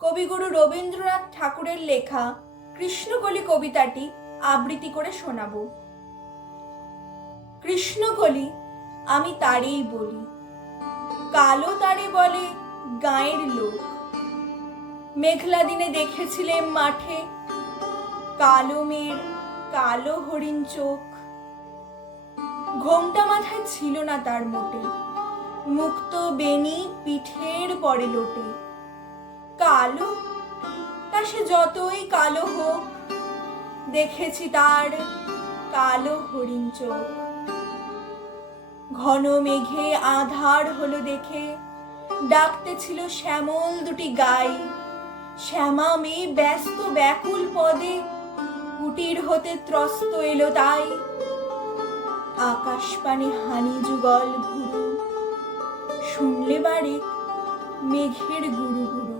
কবিগুরু রবীন্দ্রনাথ ঠাকুরের লেখা কৃষ্ণকলি কবিতাটি আবৃত্তি করে শোনাবো। কৃষ্ণকলি, আমি তারেই বলি। কালো তারে বলে গায়ের লোক। মেঘলা দিনে দেখেছিলেন মাঠে কালো মেয়ের কালো হরিণ চোখ। ঘোমটা মাথায় ছিল না তার মোটে। মুক্ত বেনি পিঠের পরে লোটে। কালো? তা সে যতই কালো হোক, দেখেছি তার কালো হরিণ চোখ। ঘন মেঘে আধার হলো দেখে, ডাকতে ছিল শ্যামল দুটি গাই। শ্যামা মেয়ে ব্যস্ত ব্যাকুল পদে, কুটির হতে ত্রস্ত এলো তাই। আকাশ পানে হানি যুগল ঘুরু, শুনলে বারে মেঘের গুরু গুরু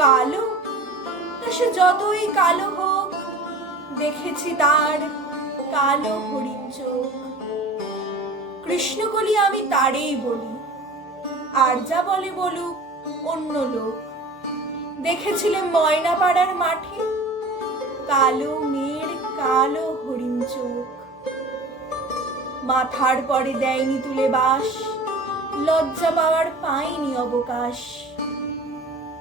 কালো? সে যতই কালো হোক, দেখেছি তার কালো হরিণ চোখ। কৃষ্ণকলি আমি তারেই বলি, আর যা বলে বলুক অন্য লোক। দেখেছিলেন ময়নাপাড়ার মাঠে কালো মেয়ের কালো হরিণ চোখ। মাথার পরে দেয়নি তুলে বাস, লজ্জা পাওয়ার পায়নি অবকাশ।